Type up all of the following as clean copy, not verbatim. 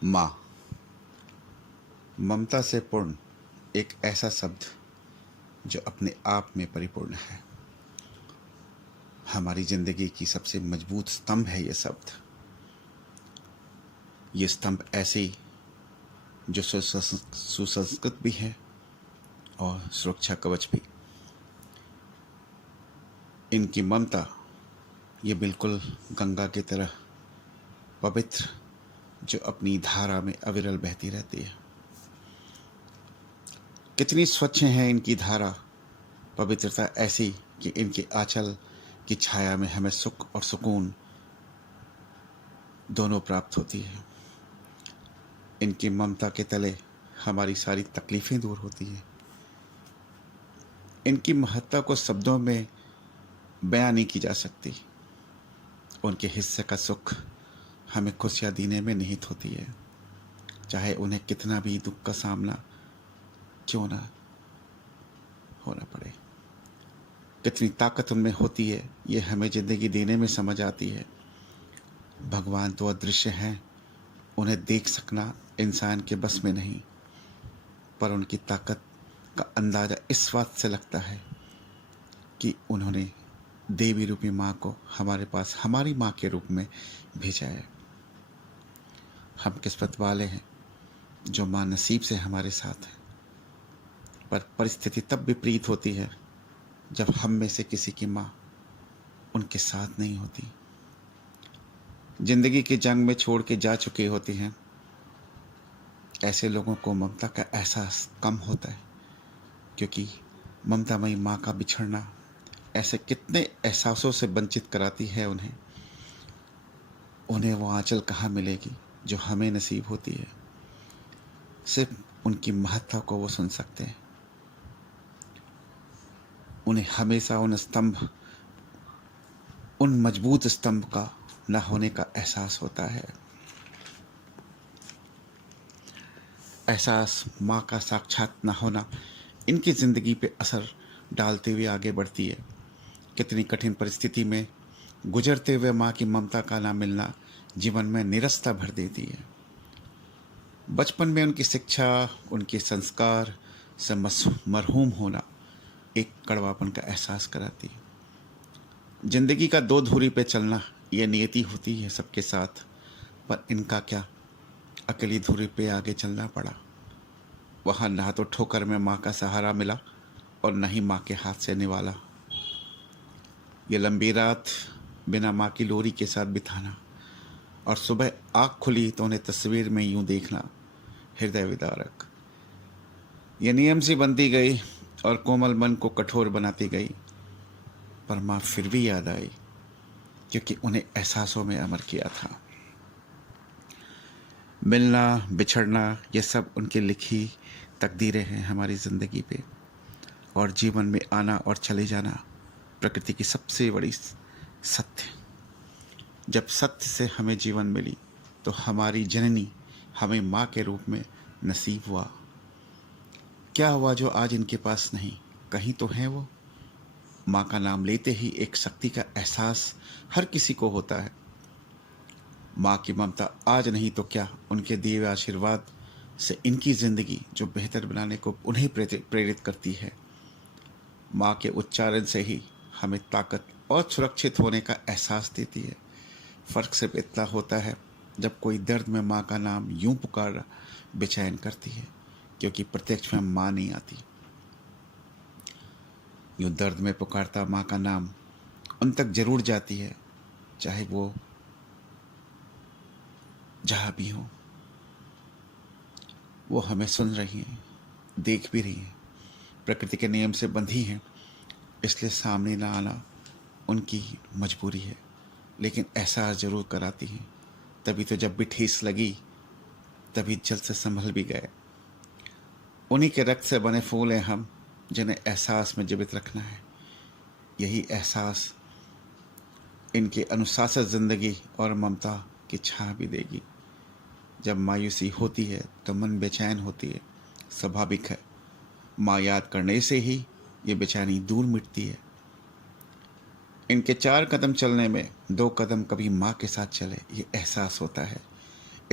माँ। ममता से पूर्ण एक ऐसा शब्द जो अपने आप में परिपूर्ण है। हमारी जिंदगी की सबसे मजबूत स्तंभ है ये शब्द। ये स्तंभ ऐसे जो सुसंस्कृत भी है और सुरक्षा कवच भी। इनकी ममता ये बिल्कुल गंगा की तरह पवित्र, जो अपनी धारा में अविरल बहती रहती है। कितनी स्वच्छ है इनकी धारा, पवित्रता ऐसी कि इनके आंचल की छाया में हमें सुख और सुकून दोनों प्राप्त होती है। इनकी ममता के तले हमारी सारी तकलीफ़ें दूर होती हैं। इनकी महत्ता को शब्दों में बयां नहीं की जा सकती। उनके हिस्से का सुख हमें खुशियाँ देने में निहित होती है, चाहे उन्हें कितना भी दुख का सामना क्यों ना होना पड़े। कितनी ताकत उनमें होती है ये हमें ज़िंदगी देने में समझ आती है। भगवान तो अदृश्य हैं, उन्हें देख सकना इंसान के बस में नहीं, पर उनकी ताकत का अंदाज़ा इस बात से लगता है कि उन्होंने देवी रूपी माँ को हमारे पास हमारी माँ के रूप में भेजा है। हम किस्मत वाले हैं जो माँ नसीब से हमारे साथ है, पर परिस्थिति तब विपरीत होती है जब हम में से किसी की माँ उनके साथ नहीं होती। जिंदगी की जंग में छोड़ के जा चुकी होती हैं। ऐसे लोगों को ममता का एहसास कम होता है, क्योंकि ममतामयी माँ का बिछड़ना ऐसे कितने एहसासों से वंचित कराती है उन्हें। वो आंचल कहाँ मिलेगी जो हमें नसीब होती है। सिर्फ उनकी महत्ता को वो सुन सकते हैं। उन्हें हमेशा उन मजबूत स्तंभ का न होने का एहसास होता है। एहसास माँ का साक्षात न होना इनकी ज़िंदगी पे असर डालते हुए आगे बढ़ती है। कितनी कठिन परिस्थिति में गुजरते हुए माँ की ममता का ना मिलना जीवन में निरस्ता भर देती है। बचपन में उनकी शिक्षा, उनके संस्कार से मरहूम होना एक कड़वापन का एहसास कराती है। जिंदगी का दो धुरी पे चलना ये नियति होती है सबके साथ, पर इनका क्या, अकेली धुरी पे आगे चलना पड़ा। वहाँ ना तो ठोकर में माँ का सहारा मिला और न ही माँ के हाथ से निवाला। ये लंबी रात बिना माँ की लोरी के साथ बिताना और सुबह आँख खुली तो उन्हें तस्वीर में यूं देखना हृदय विदारक। ये नियम सी बनती गई और कोमल मन को कठोर बनाती गई, पर माँ फिर भी याद आई, क्योंकि उन्हें एहसासों में अमर किया था। मिलना बिछड़ना ये सब उनकी लिखी तकदीरें हैं हमारी ज़िंदगी पे। और जीवन में आना और चले जाना प्रकृति की सबसे बड़ी सत्य। जब सत्य से हमें जीवन मिली तो हमारी जननी हमें माँ के रूप में नसीब हुआ। क्या हुआ जो आज इनके पास नहीं, कहीं तो हैं वो। माँ का नाम लेते ही एक शक्ति का एहसास हर किसी को होता है। माँ की ममता आज नहीं तो क्या उनके दिए हुए आशीर्वाद से इनकी ज़िंदगी जो बेहतर बनाने को उन्हें प्रेरित करती है। माँ के उच्चारण से ही हमें ताकत और सुरक्षित होने का एहसास देती है। फ़र्क सिर्फ इतना होता है जब कोई दर्द में माँ का नाम यूं पुकार बेचैन करती है, क्योंकि प्रत्यक्ष में माँ नहीं आती। यूं दर्द में पुकारता माँ का नाम उन तक जरूर जाती है, चाहे वो जहाँ भी हो। वो हमें सुन रही हैं, देख भी रही हैं, प्रकृति के नियम से बंधी हैं, इसलिए सामने ना आना उनकी मजबूरी है, लेकिन एहसास ज़रूर कराती हैं। तभी तो जब भी ठेस लगी तभी जल्द से संभल भी गए। उन्हीं के रक्त से बने फूल हैं हम, जिन्हें एहसास में जीवित रखना है। यही एहसास इनके अनुशासित ज़िंदगी और ममता की छाँ भी देगी। जब मायूसी होती है तो मन बेचैन होती है, स्वाभाविक है। माँ याद करने से ही ये बेचैनी दूर मिटती है। इनके 4 कदम चलने में 2 कदम कभी माँ के साथ चले, ये एहसास होता है।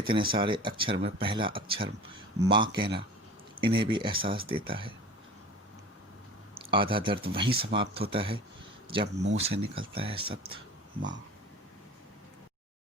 इतने सारे अक्षर में पहला अक्षर माँ कहना इन्हें भी एहसास देता है। आधा दर्द वहीं समाप्त होता है जब मुंह से निकलता है शब्द माँ।